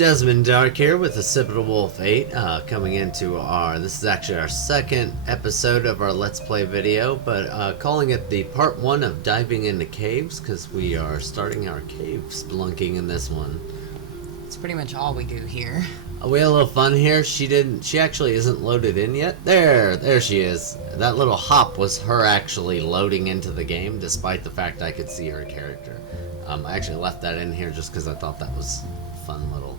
Desmond Dark here with the Sip of the Wolf 8, coming into this is actually our second episode of our Let's Play video, but calling it the part 1 of diving into caves, because we are starting our cave spelunking in this one. It's pretty much all we do here. We had a little fun here. She actually isn't loaded in yet. There she is. That little hop was her actually loading into the game, despite the fact I could see her character. I actually left that in here just because I thought that was a fun little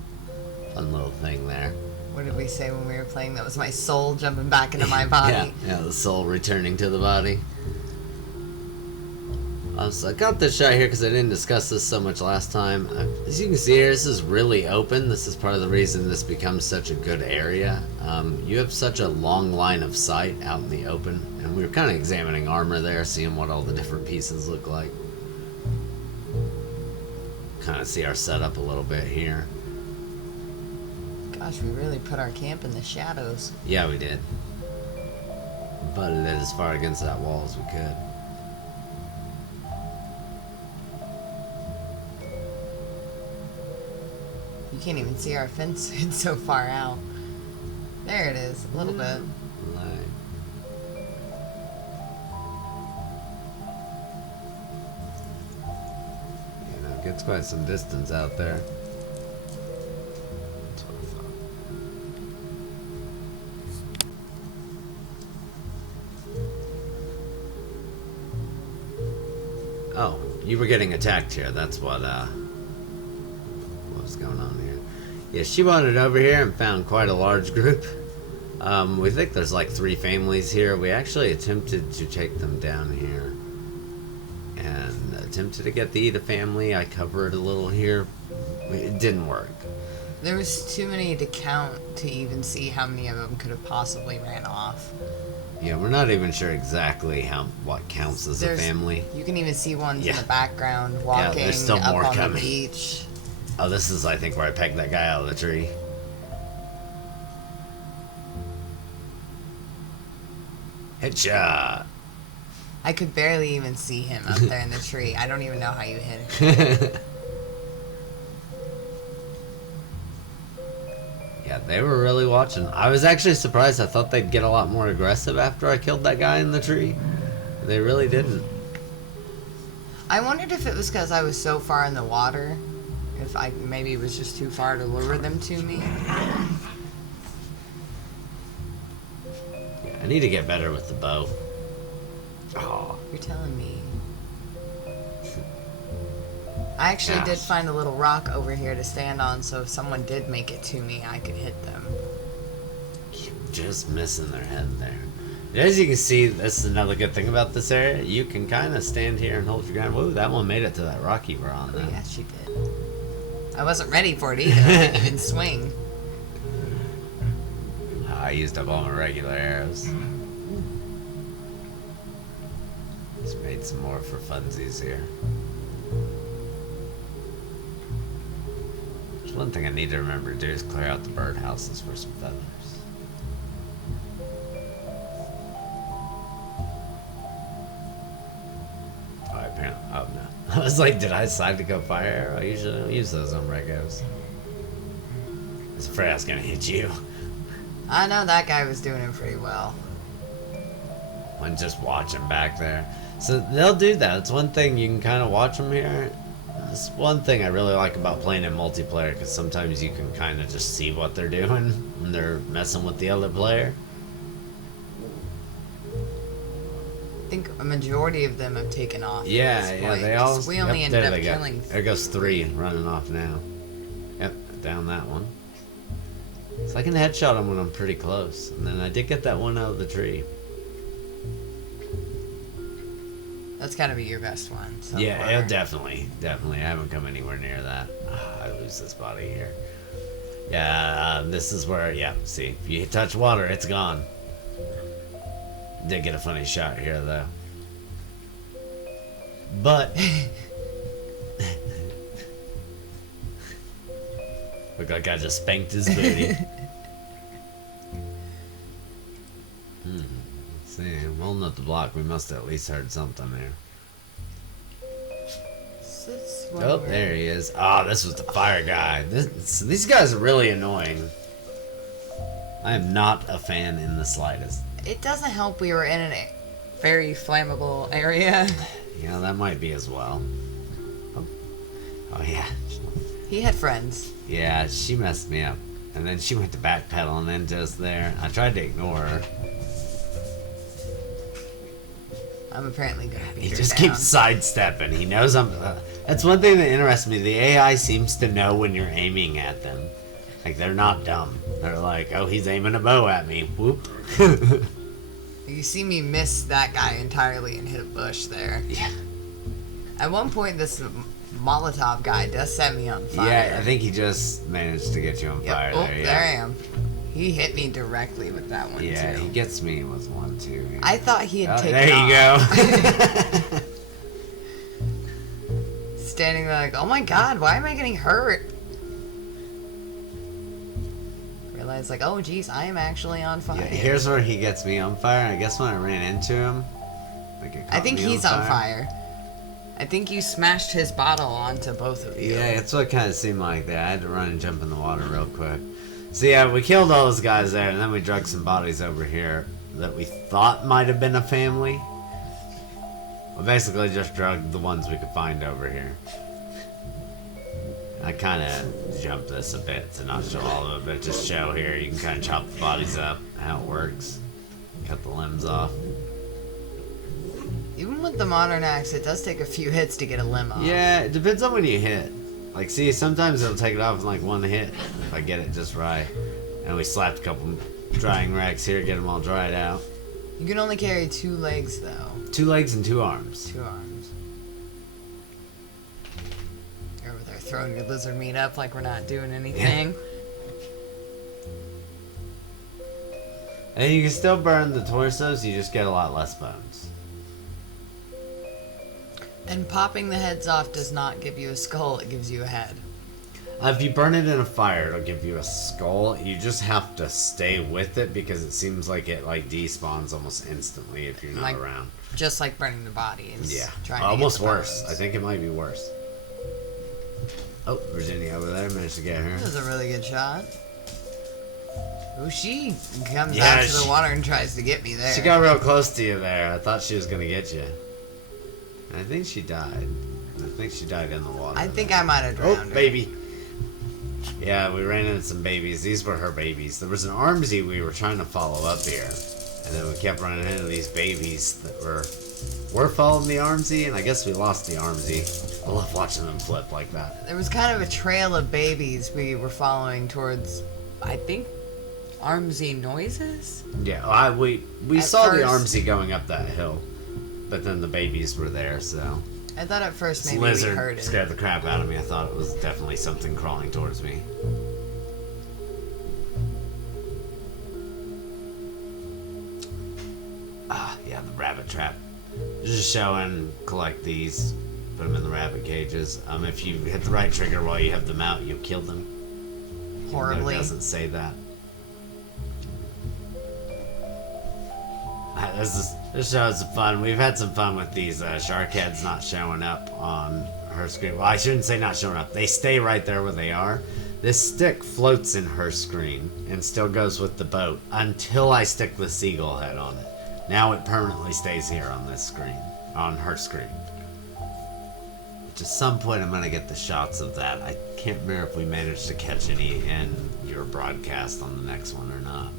thing there. What did we say when we were playing? That was my soul jumping back into my body. Yeah, the soul returning to the body. So I got this shot here because I didn't discuss this so much last time. As you can see here, this is really open. This is part of the reason this becomes such a good area. You have such a long line of sight out in the open, and we were kind of examining armor there, seeing what all the different pieces look like. Kind of see our setup a little bit here. Gosh, we really put our camp in the shadows. Yeah, we did. Butted it as far against that wall as we could. You can't even see our fence. It's so far out. There it is, a little bit. You know, it gets quite some distance out there. Oh, you were getting attacked here. That's what was going on here. Yeah, she wandered over here and found quite a large group. We think there's like 3 families here. We actually attempted to take them down here and attempted to get the Ida family. I covered a little here. It didn't work. There was too many to count to even see how many of them could have possibly ran off. Yeah, we're not even sure exactly what counts as a family. You can even see ones in the background walking there's still up more on coming. the beach. Oh, this is, I think, where I pegged that guy out of the tree. Headshot! I could barely even see him up there in the tree. I don't even know how you hit him. Yeah, they were really watching. I was actually surprised. I thought they'd get a lot more aggressive after I killed that guy in the tree. They really didn't. I wondered if it was because I was so far in the water. If maybe it was just too far to lure them to me. Yeah, I need to get better with the bow. Oh. You're telling me. I actually did find a little rock over here to stand on, so if someone did make it to me, I could hit them. Just missing their head there. As you can see, this is another good thing about this area. You can kind of stand here and hold your ground. Whoa, that one made it to that rock you were on. Oh, yeah, she did. I wasn't ready for it either. I didn't even swing. I used up all my regular arrows. Just made some more for funsies here. There's one thing I need to remember to do is clear out the birdhouses for some feathers. Oh, apparently. Oh, no. I was like, did I decide to go fire arrow? I usually don't use those on regos. I was afraid I was going to hit you. I know that guy was doing it pretty well. I'm just watching back there. So they'll do that. It's one thing you can kind of watch them here. It's one thing I really like about playing in multiplayer, because sometimes you can kind of just see what they're doing when they're messing with the other player. I think a majority of them have taken off. Yeah, they all. We only ended up killing. There goes 3 running off now. Yep, down that one. So I can headshot them when I'm pretty close, and then I did get that one out of the tree. That's gotta be your best one. So Yeah, definitely. I haven't come anywhere near that. I lose this body here. Yeah, this is where, see, if you touch water, it's gone. Did get a funny shot here, though. But look like I just spanked his booty. Let's see, I'm holding up the block. We must have at least heard something there. Is this one Oh, where- there he is. Oh, this was the fire guy. These guys are really annoying. I am not a fan in the slightest. It doesn't help we were in a very flammable area. Yeah, that might be as well. Oh yeah. He had friends. Yeah, she messed me up. And then she went to backpedaling into us there. I tried to ignore her. I'm apparently gonna beat He her just down. keeps sidestepping. He knows I'm... that's one thing that interests me. The AI seems to know when you're aiming at them. Like, they're not dumb. They're like, oh, he's aiming a bow at me. Whoop. You see me miss that guy entirely and hit a bush there. Yeah. At one point, this Molotov guy does set me on fire. Yeah, I think he just managed to get you on Yep. fire Oh, there. there I Yeah, am. He hit me directly with that one, yeah, too. he gets me with one, too. I thought he had Oh, taken there you off. go. Standing there like, oh my god, why am I getting hurt? Realize like, oh geez, I am actually on fire. Yeah, here's where he gets me on fire. I guess when I ran into him, like it I caught think me he's on fire. I think you smashed his bottle onto both of you. Yeah, it's what kind of seemed like that. I had to run and jump in the water real quick. So yeah, we killed all those guys there, and then we dragged some bodies over here that we thought might have been a family. We basically just drugged the ones we could find over here. I kind of jumped this a bit to not show all of it, but just show here. You can kind of chop the bodies up, how it works. Cut the limbs off. Even with the modern axe, it does take a few hits to get a limb off. Yeah, it depends on when you hit. Like, see, sometimes it'll take it off in like one hit if I get it just right. And we slapped a couple drying racks here, get them all dried out. You can only carry 2 legs though. 2 legs and 2 arms. 2 arms. You're over there throwing your lizard meat up like we're not doing anything. And you can still burn the torsos, you just get a lot less bones. And popping the heads off does not give you a skull, it gives you a head. If you burn it in a fire, it'll give you a skull. You just have to stay with it because it seems like it like despawns almost instantly if you're not Like, around. Just like burning the bodies. Yeah, Trying almost to get the worse. bones. I think it might be worse. Oh, Virginia over there managed to get her. That was a really good shot. Oh, she comes Yeah, out to the she- water and tries to get me there. She got real close to you there. I thought she was gonna get you. And I think she died. I think she died in the water. I think I might have Oh, drowned her. baby. Yeah, we ran into some babies. These were her babies. There was an armsy we were trying to follow up here. And then we kept running into these babies that were following the armsy, and I guess we lost the armsy. I love watching them flip like that. There was kind of a trail of babies we were following towards, I think, armsy noises? Yeah, we At saw the first- armsy going up that hill. But then the babies were there, so... I thought at first This maybe we lizard heard it. scared the crap out of me. I thought it was definitely something crawling towards me. Ah, yeah, the rabbit trap. Just showing, collect these, put them in the rabbit cages. If you hit the right trigger while you have them out, you'll kill them. Even though Horribly. It doesn't say that. This shows some fun. We've had some fun with these shark heads not showing up on her screen. Well, I shouldn't say not showing up. They stay right there where they are. This stick floats in her screen and still goes with the boat until I stick the seagull head on it. Now it permanently stays here on this screen, on her screen. Which at some point I'm going to get the shots of that. I can't remember if we managed to catch any in your broadcast on the next one or not.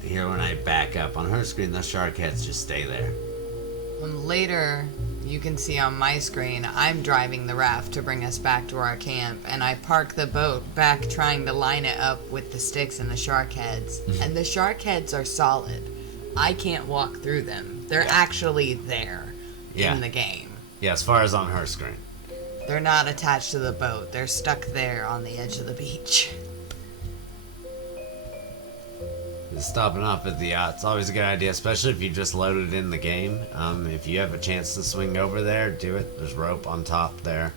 Here when I back up on her screen, the shark heads just stay there. Later, you can see on my screen, I'm driving the raft to bring us back to our camp, and I park the boat back trying to line it up with the sticks and the shark heads. And the shark heads are solid. I can't walk through them. They're actually there in the game. Yeah, as far as on her screen. They're not attached to the boat. They're stuck there on the edge of the beach. Stopping off at the yacht, it's always a good idea, especially if you just loaded in the game. If you have a chance to swing over there, do it. There's rope on top there.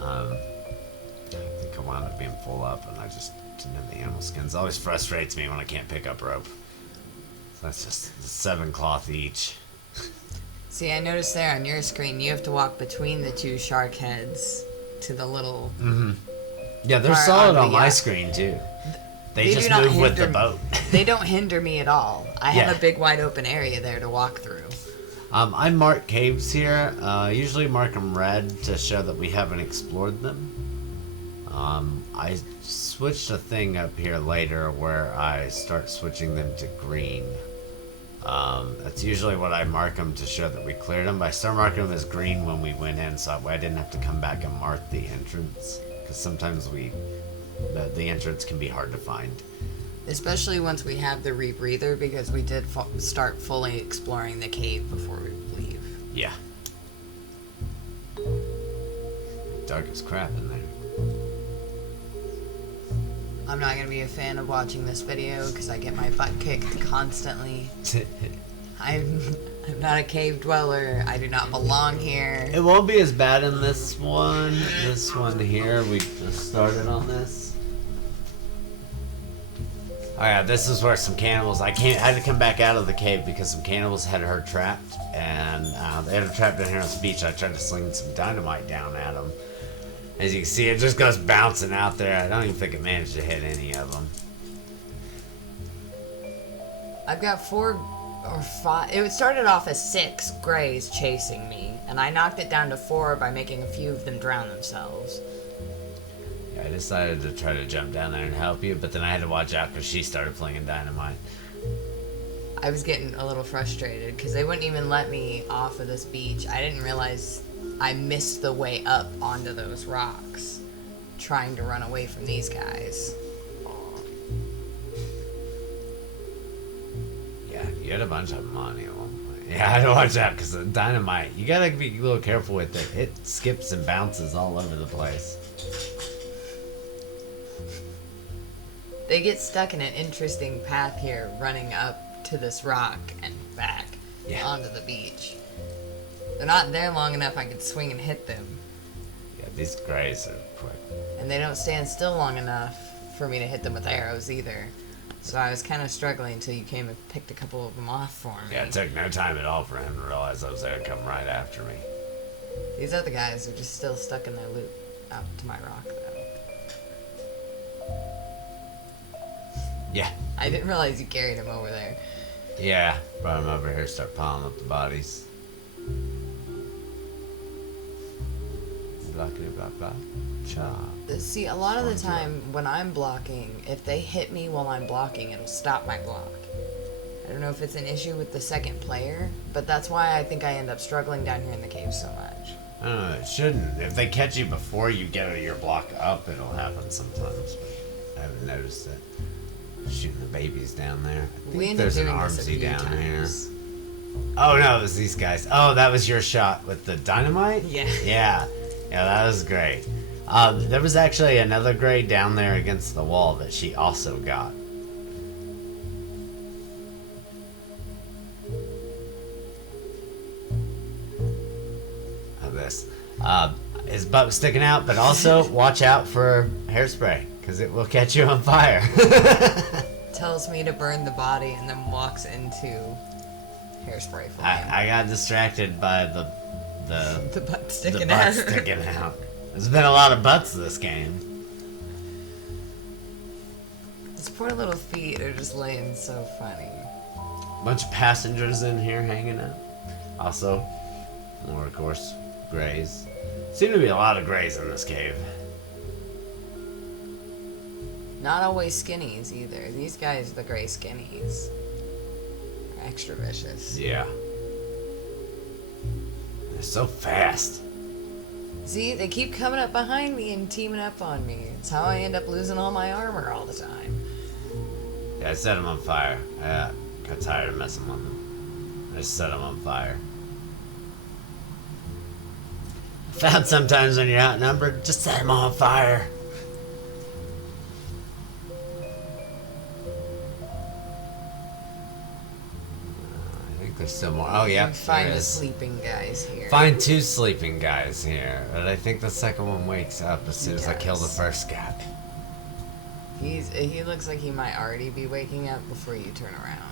I think I wound up being full up, and I just didn't have the animal skins. It always frustrates me when I can't pick up rope. So that's just 7 cloth each. See, I noticed there on your screen, you have to walk between the two shark heads to the little. Yeah, they're Part solid on on the, my screen too. They They just do not move with the hinder- boat. They don't hinder me at all. I have Yeah. a big wide open area there to walk through. I mark caves here. Usually mark them red to show that we haven't explored them. I switched a thing up here later where I start switching them to green. That's usually what I mark them to show that we cleared them. But I start marking them as green when we went in, so that way I didn't have to come back and mark the entrance. Because sometimes the entrance can be hard to find. Especially once we have the rebreather, because we did start fully exploring the cave before we leave. Yeah. Dark as crap in there. I'm not going to be a fan of watching this video because I get my butt kicked constantly. I'm not a cave dweller. I do not belong here. It won't be as bad in this one. This one here, we just started on this. Oh yeah, this is where some cannibals. I had to come back out of the cave because some cannibals had her trapped, and they had her trapped down here on this beach. I tried to sling some dynamite down at them. As you can see, it just goes bouncing out there. I don't even think it managed to hit any of them. I've got 4 or 5. It started off as 6 grays chasing me, and I knocked it down to 4 by making a few of them drown themselves. Yeah, I decided to try to jump down there and help you, but then I had to watch out because she started flinging dynamite. I was getting a little frustrated because they wouldn't even let me off of this beach. I didn't realize I missed the way up onto those rocks trying to run away from these guys. Yeah, you had a bunch of them on you. Yeah, I had to watch out because the dynamite, you gotta be a little careful with it. It skips and bounces all over the place. They get stuck in an interesting path here, running up to this rock and back onto the beach. They're not there long enough I could swing and hit them. Yeah, these grays are quick. And they don't stand still long enough for me to hit them with arrows either. So I was kind of struggling until you came and picked a couple of them off for me. Yeah, it took no time at all for him to realize I was there and come right after me. These other guys are just still stuck in their loop out to my rock, though. Yeah. I didn't realize you carried him over there. Yeah, brought him over here, start piling up the bodies. Blockity blah blah. Cha. See, a lot of the time when I'm blocking, if they hit me while I'm blocking, it'll stop my block. I don't know if it's an issue with the second player, but that's why I think I end up struggling down here in the cave so much. I don't know, it shouldn't. If they catch you before you get your block up, it'll happen sometimes, but I haven't noticed it. Shooting the babies down there. I We think ended up there's an doing this a armsy few down times. here. Oh no, it was these guys. Oh, that was your shot with the dynamite? Yeah. Yeah, that was great. There was actually another gray down there against the wall that she also got. Of this. His butt was sticking out, but also watch out for hairspray, because it will catch you on fire. Tells me to burn the body and then walks into hairspray flame. I got distracted by the butt sticking butt out. sticking out. There's been a lot of butts this game. His poor little feet are just laying so funny. Bunch of passengers in here hanging out. Also, more of course, grays. Seem to be a lot of grays in this cave. Not always skinnies either. These guys, the gray skinnies, are extra vicious. Yeah. They're so fast. See, they keep coming up behind me and teaming up on me. It's how I end up losing all my armor all the time. Yeah, I set them on fire. I got tired of messing with them. I just set them on fire. Found sometimes when you're outnumbered, just set them on fire. I think there's still more. Oh, yeah. Find the sleeping guys here. Find 2 sleeping guys here. But I think the second one wakes up as soon as I kill the first guy. He looks like he might already be waking up before you turn around.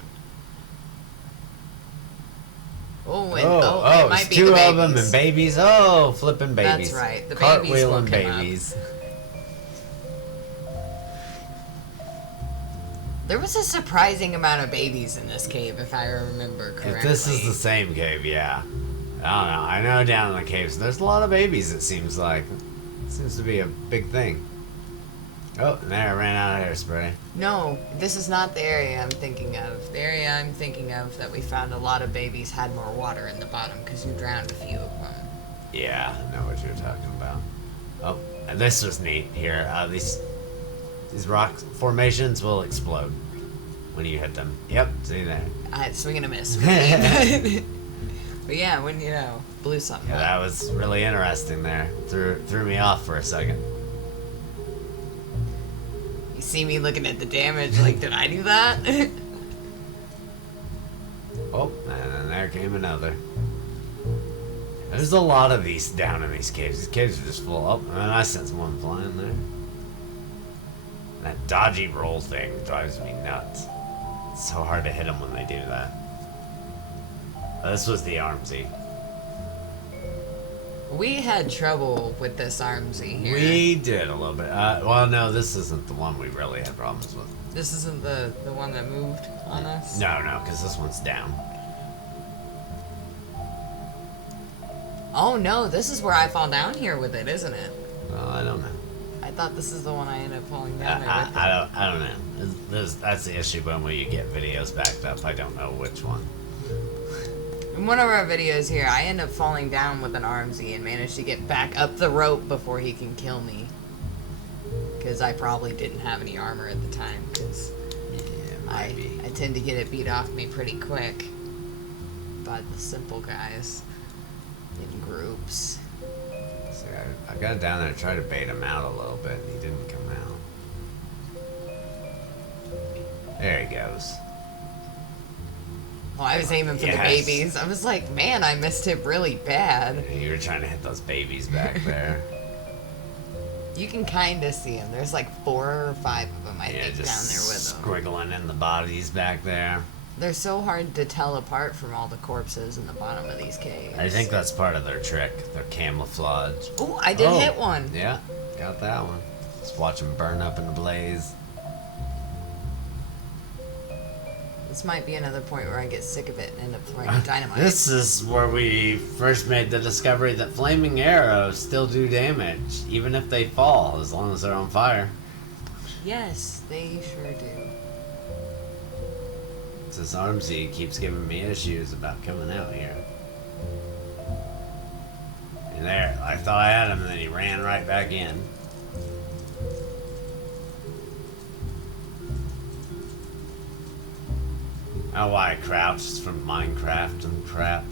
Oh, and Oh, it might it's be two the of them babies. and babies. Oh, flipping babies. That's right. The babies will Cartwheeling come up. babies. There was a surprising amount of babies in this cave, if I remember correctly. If this is the same cave, yeah. I don't know. I know down in the caves there's a lot of babies, it seems like. It seems to be a big thing. Oh, and there, I ran out of hairspray. No, this is not the area I'm thinking of. The area I'm thinking of that we found a lot of babies had more water in the bottom because you drowned a few of them. Yeah, I know what you're talking about. Oh, and this was neat here. These rock formations will explode when you hit them. Yep, see there. I had swing and a miss. But yeah, when blew something Yeah, up. that was really interesting there. Threw me off for a second. You see me looking at the damage, like, did I do that? Oh, and then there came another. There's a lot of these down in these caves. These caves are just full. Oh, and I sense one flying there. That dodgy roll thing drives me nuts. It's so hard to hit them when they do that. This was the Armsy. We had trouble with this Armsy here. We did a little bit. Well, no, this isn't the one we really had problems with. This isn't the one that moved on us? No, because this one's down. Oh no, this is where I fall down here with it, isn't it? Well, I don't know. I thought this is the one I ended up falling down there with. I don't know. That's the issue when you get videos backed up. I don't know which one. In one of our videos here, I end up falling down with an Armsy and managed to get back up the rope before he can kill me. Because I probably didn't have any armor at the time, because I tend to get it beat off me pretty quick by the simple guys in groups. So I got down there and tried to bait him out a little bit, and he didn't come out. There he goes. Well, I was aiming for the Yes. babies. I was like, man, I missed it really bad. And you were trying to hit those babies back there. You can kind of see them. There's like 4 or 5 of them, I Yeah, think, just down there with them. squiggling in the bodies back there. They're so hard to tell apart from all the corpses in the bottom of these caves. I think that's part of their trick, their camouflage. Oh, I did hit one. Yeah, got that one. Just watch them burn up in the blaze. This might be another point where I get sick of it and end up throwing dynamite. This is where we first made the discovery that flaming arrows still do damage, even if they fall, as long as they're on fire. Yes, they sure do. This Armsy keeps giving me issues about coming out here. And there, I thought I had him, and then he ran right back in. I don't know why I crouch. It's from Minecraft and crap.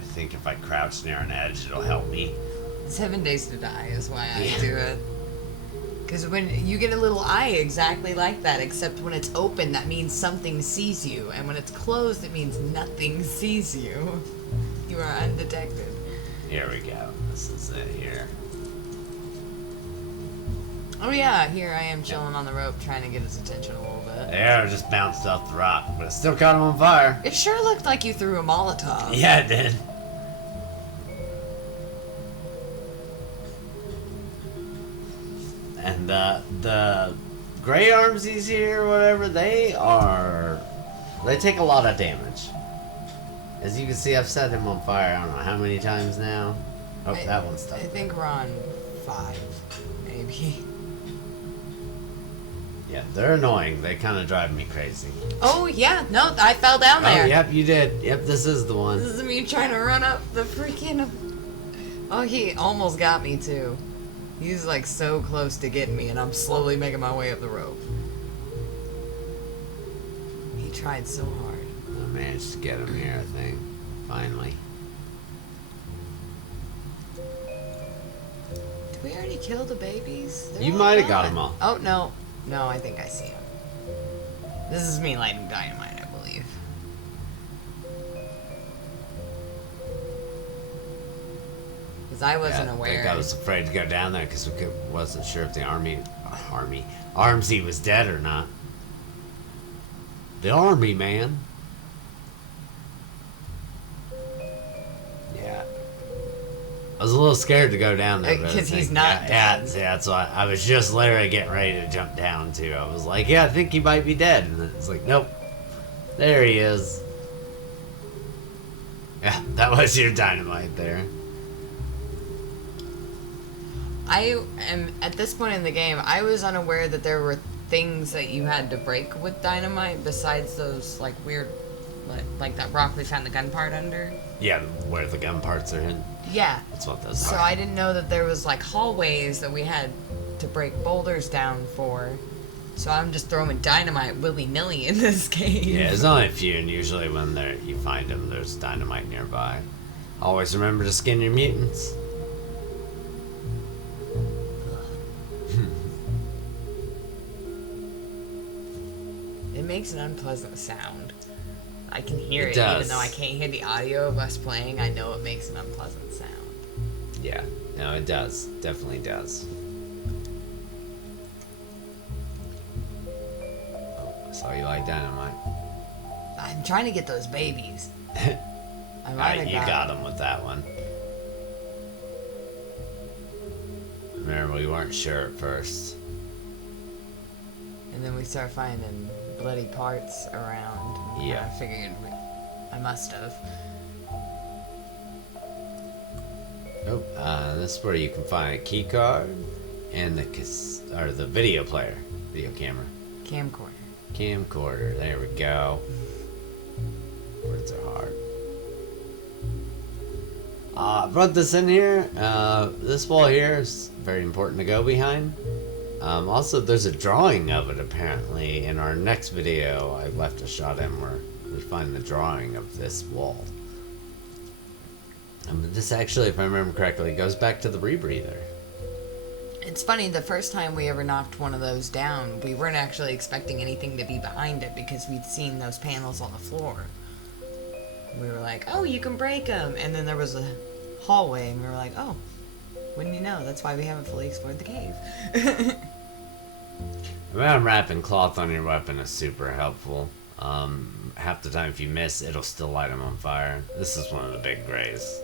I think if I crouch near an edge, it'll help me. 7 Days to Die is why I Yeah. do it. Because when you get a little eye exactly like that, except when it's open, that means something sees you. And when it's closed, it means nothing sees you. You are undetected. Here we go. This is it here. Oh yeah, here I am chilling on the rope trying to get his attention a little bit. The arrow just bounced off the rock, but it still caught him on fire. It sure looked like you threw a Molotov. Yeah, it did. And the gray armsies here, whatever, they take a lot of damage. As you can see, I've set him on fire, I don't know how many times now. Oh, that one's stuck. I think we're on 5, maybe. Yeah, they're annoying. They kind of drive me crazy. Oh yeah, no, I fell down there. Oh, yep, you did. Yep, this is the one. This is me trying to run up the freaking... Oh, he almost got me too. He's like so close to getting me and I'm slowly making my way up the rope. He tried so hard. I managed to get him here, I think. Finally. Did we already kill the babies? They're You all might have got gone. them all. Oh, no. No, I think I see him. This is me lighting dynamite, I believe. Because I wasn't I aware. think I was afraid to go down there because we wasn't sure if the Armsy was dead or not. The army, man. was a little scared to go down there. Because he's not yeah, dead. that's why I was just literally getting ready to jump down, too. I was like, yeah, I think he might be dead. And it's like, nope. There he is. Yeah, that was your dynamite there. I am, at this point in the game, I was unaware that there were things that you had to break with dynamite besides those, like, weird, like that rock we found the gun part under. Yeah, where the gun parts are in. Yeah. That's what those So are. I didn't know that there was, like, hallways that we had to break boulders down for. So I'm just throwing dynamite willy-nilly in this game. Yeah, there's only a few, and usually when you find them, there's dynamite nearby. Always remember to skin your mutants. It makes an unpleasant sound. I can hear It it, does. even though I can't hear the audio of us playing. I know it makes an unpleasant sound. Yeah, no, it does. Definitely does. Oh, I saw you like dynamite. I'm trying to get those babies. I might have You got them with that one. Remember, we weren't sure at first. And then we start finding bloody parts around. Yeah. I figured I must have. Nope. This is where you can find a key card and the video player, video camera. Camcorder. Camcorder. There we go. Words are hard. I brought this in here. This wall here is very important to go behind. Also, there's a drawing of it apparently. In our next video, I left a shot in where we find the drawing of this wall. This actually, if I remember correctly, goes back to the rebreather. It's funny, the first time we ever knocked one of those down, we weren't actually expecting anything to be behind it because we'd seen those panels on the floor. We were like, oh, you can break them. And then there was a hallway, and we were like, oh, wouldn't you know? That's why we haven't fully explored the cave. Wrapping cloth on your weapon is super helpful. Half the time if you miss, it'll still light them on fire. This is one of the big grays.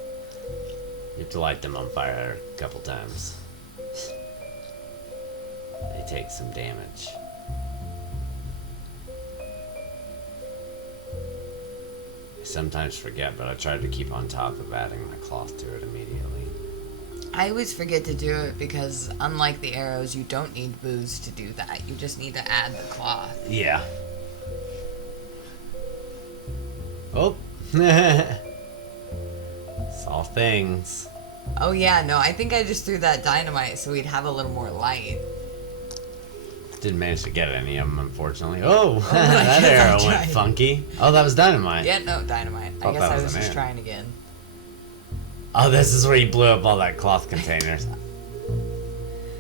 You have to light them on fire a couple times. They take some damage. I sometimes forget, but I try to keep on top of adding my cloth to it immediately. I always forget to do it because, unlike the arrows, you don't need booze to do that. You just need to add the cloth. Yeah. Oh. Saw things. Oh yeah, no, I think I just threw that dynamite so we'd have a little more light. Didn't manage to get any of them, unfortunately. Oh, I that guess I arrow went tried. funky. Oh, that was dynamite. Yeah, no, dynamite. I Thought guess that I was was an just arrow. trying again. Oh, this is where you blew up all that cloth containers.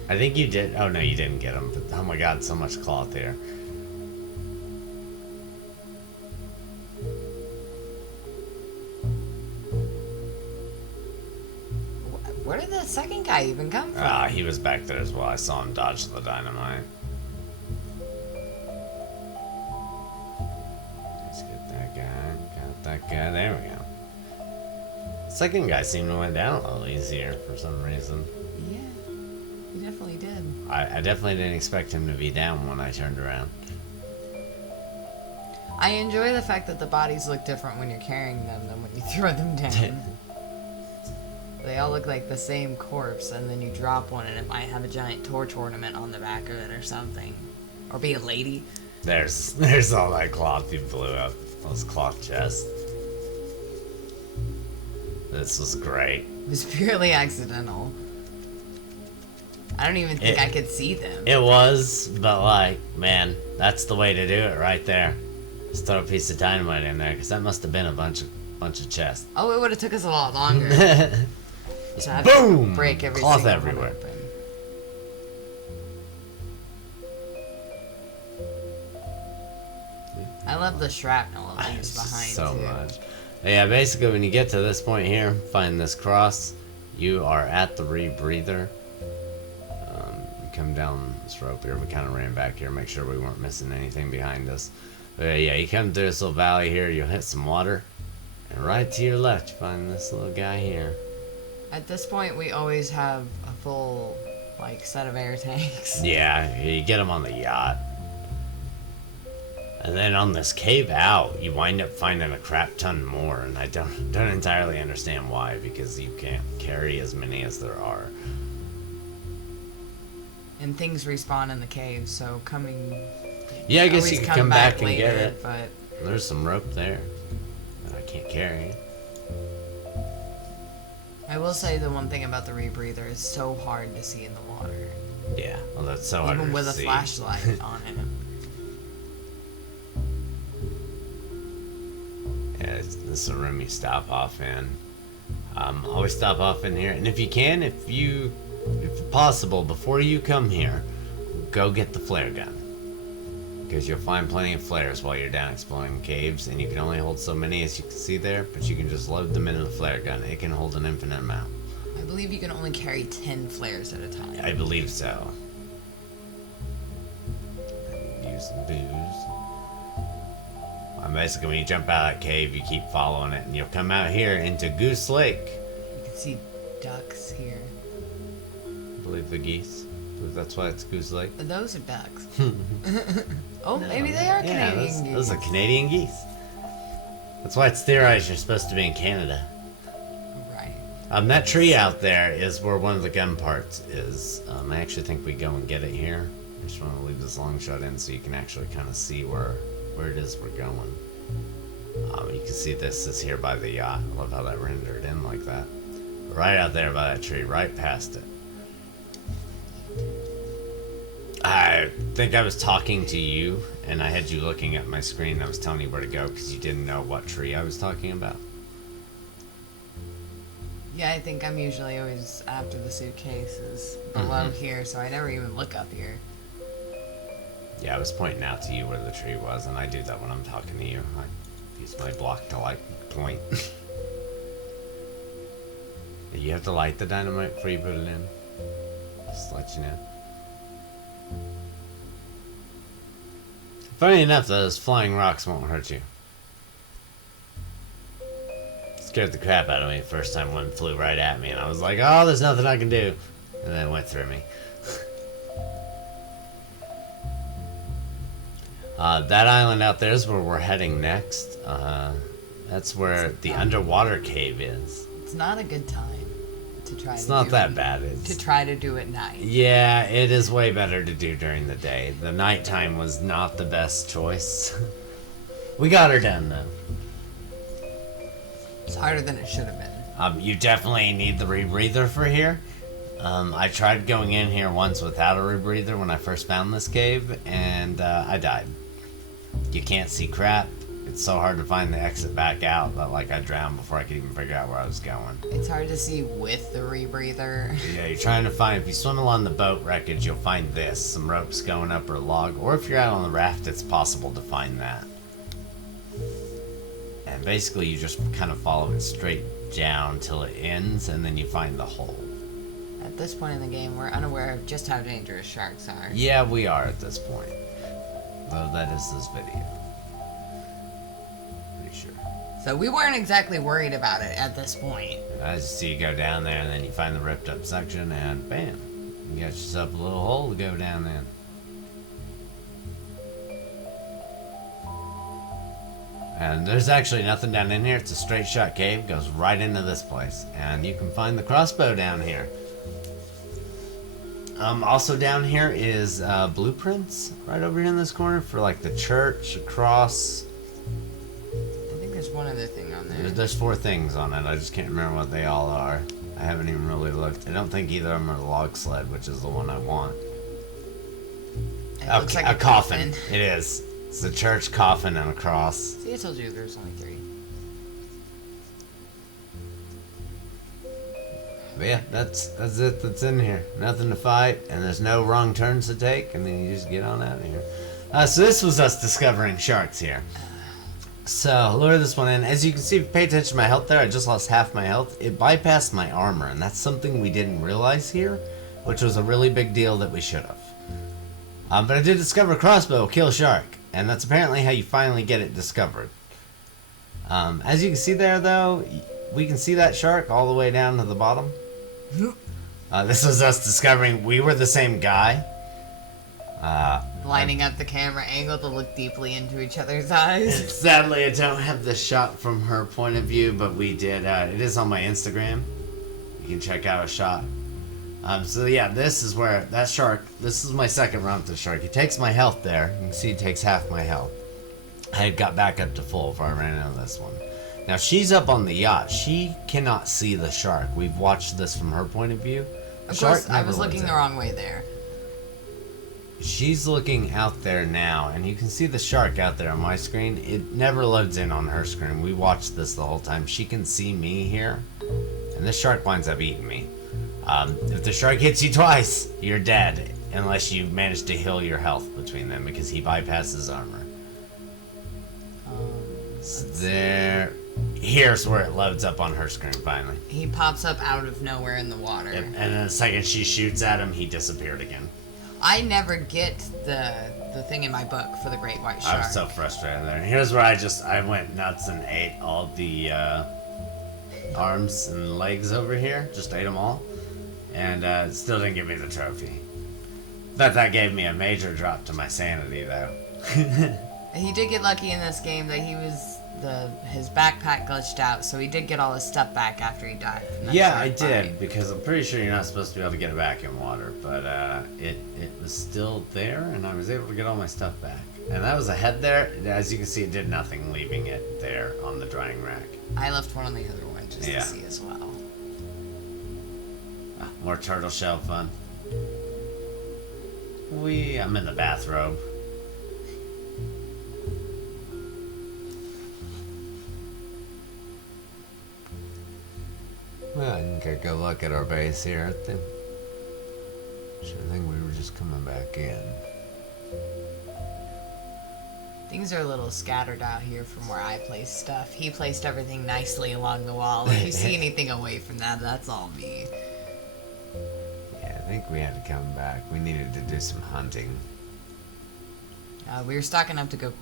I think you did. Oh, no, you didn't get them. But, oh my god, so much cloth here. Where did the second guy even come from? Ah, he was back there as well. I saw him dodge the dynamite. Let's get that guy. Got that guy. There we go. Second guy seemed to went down a little easier for some reason. Yeah, he definitely did. I definitely didn't expect him to be down when I turned around. I enjoy the fact that the bodies look different when you're carrying them than when you throw them down. They all look like the same corpse, and then you drop one and it might have a giant torch ornament on the back of it or something. Or be a lady. There's all that cloth you blew up. Those cloth chests. This was great. It was purely accidental. I don't even think I could see them. It was, but like, man, that's the way to do it right there. Just throw a piece of dynamite in there, because that must have been a bunch of chests. Oh, it would have took us a lot longer. Just to have boom! to break every Cloth single everywhere. one open. I love the shrapnel it leaves behind So too. much. Yeah, basically when you get to this point here, find this cross, you are at the rebreather. You come down this rope here. We kind of ran back here, make sure we weren't missing anything behind us. But yeah, you come through this little valley here, you'll hit some water, and right to your left, you find this little guy here. At this point, we always have a full, like, set of air tanks. Yeah, you get them on the yacht. And then on this cave out, you wind up finding a crap ton more, and I don't entirely understand why, because you can't carry as many as there are. And things respawn in the cave, so coming... Yeah, I guess you can come back and later, get it. But There's some rope there that I can't carry. I will say the one thing about the rebreather is so hard to see in the water. Yeah, well, that's so hard to see. Even with a flashlight on it. Yeah, this is a room you stop off in. Always stop off in here, and if you can, if possible, before you come here, go get the flare gun. Because you'll find plenty of flares while you're down exploring caves, and you can only hold so many as you can see there, but you can just load them into the flare gun. It can hold an infinite amount. I believe you can only carry 10 flares at a time. I believe so. Use some booze. Basically, when you jump out of that cave, you keep following it, and you'll come out here into Goose Lake. You can see ducks here. I believe the geese. I believe that's why it's Goose Lake. Those are ducks. Oh, no, maybe they are Canadian geese. Those are Canadian geese. That's why it's theorized you're supposed to be in Canada. Right. That tree out there is where one of the gun parts is. I actually think we go and get it here. I just want to leave this long shot in so you can actually kind of see where it is we're going. You can see this is here by the yacht. I love how that rendered in like that. Right out there by that tree, right past it. I think I was talking to you, and I had you looking at my screen, and I was telling you where to go because you didn't know what tree I was talking about. Yeah, I think I'm usually always after the suitcases below here, so I never even look up here. Yeah, I was pointing out to you where the tree was, and I do that when I'm talking to you. I use my block to, like, point. You have to light the dynamite before you put it in. Just to let you know. Funny enough, those flying rocks won't hurt you. Scared the crap out of me the first time one flew right at me, and I was like, oh, there's nothing I can do. And then it went through me. That island out there is where we're heading next. That's where the underwater cave is. It's not a good time to try It's to not do that it, bad. to try to do at night. Yeah, it is way better to do during the day. The nighttime was not the best choice. We got her done, though. It's harder than it should have been. You definitely need the rebreather for here. I tried going in here once without a rebreather when I first found this cave, and I died. You can't see crap. It's so hard to find the exit back out that, like, I drowned before I could even figure out where I was going. It's hard to see with the rebreather. Yeah, you're trying to find, if you swim along the boat wreckage, you'll find this, some ropes going up or a log, or if you're out on the raft, it's possible to find that. And basically, you just kind of follow it straight down till it ends, and then you find the hole. At this point in the game, we're unaware of just how dangerous sharks are. Yeah, we are at this point. Though that is this video. Pretty sure. So we weren't exactly worried about it at this point. I just see you go down there, and then you find the ripped up section, and bam, you got yourself a little hole to go down in. And there's actually nothing down in here. It's a straight shot cave, goes right into this place, and you can find the crossbow down here. Also down here is blueprints right over here in this corner for like the church, a cross. I think there's one other thing on there. There's 4 things on it. I just can't remember what they all are. I haven't even really looked. I don't think either of them are the log sled, which is the one I want. It looks like a coffin. It is. It's a church coffin and a cross. See, I told you there's only 3. But yeah, that's it that's in here. Nothing to fight, and there's no wrong turns to take, and then you just get on out of here. So this was us discovering sharks here. So, lure this one in. As you can see, if you pay attention to my health there, I just lost half my health. It bypassed my armor, and that's something we didn't realize here, which was a really big deal that we should have. But I did discover a crossbow, kill a shark, and that's apparently how you finally get it discovered. As you can see there, though, we can see that shark all the way down to the bottom. This was us discovering we were the same guy. Lining up the camera angle to look deeply into each other's eyes. Sadly, I don't have the shot from her point of view, but we did. It is on my Instagram. You can check out a shot. So yeah, this is where that shark. This is my second run with the shark. He takes my health there. You can see he takes half my health. I had got back up to full before I ran into this one. Now she's up on the yacht. She cannot see the shark. We've watched this from her point of view. Of course, I was looking the wrong way there. She's looking out there now, and you can see the shark out there on my screen. It never loads in on her screen. We watched this the whole time. She can see me here, and this shark winds up eating me. If the shark hits you twice, you're dead, unless you manage to heal your health between them, because he bypasses armor. There. Here's where it loads up on her screen finally. He pops up out of nowhere in the water. Yep. And then the second she shoots at him, he disappeared again. I never get the thing in my book for the great white shark. I was so frustrated there. And here's where I went nuts and ate all the arms and legs over here. Just ate them all. And it still didn't give me the trophy. But that gave me a major drop to my sanity, though. He did get lucky in this game that his backpack glitched out, so he did get all his stuff back after he died. Yeah, I did, because I'm pretty sure you're not supposed to be able to get it back in water, but it was still there, and I was able to get all my stuff back. And that was a head there. As you can see, it did nothing leaving it there on the drying rack. I left one on the other one just to see as well. More turtle shell fun. I'm in the bathrobe. Well, I can take a look at our base here. I think we were just coming back in. Things are a little scattered out here from where I placed stuff. He placed everything nicely along the wall. If you see anything away from that, that's all me. Yeah, I think we had to come back. We needed to do some hunting. We were stocking up to go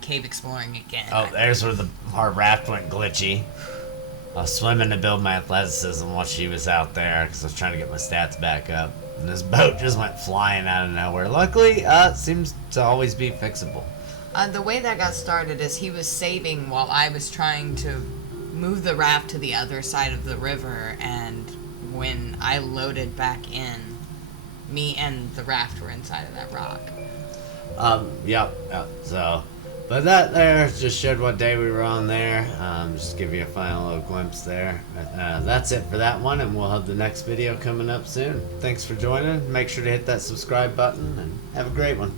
cave exploring again. Oh, there's where our raft went glitchy. I was swimming to build my athleticism while she was out there because I was trying to get my stats back up. And this boat just went flying out of nowhere. Luckily, it seems to always be fixable. The way that got started is he was saving while I was trying to move the raft to the other side of the river, and when I loaded back in, me and the raft were inside of that rock. Yep. So, but that there just showed what day we were on there. Just give you a final little glimpse there. That's it for that one, and we'll have the next video coming up soon. Thanks for joining. Make sure to hit that subscribe button, and have a great one.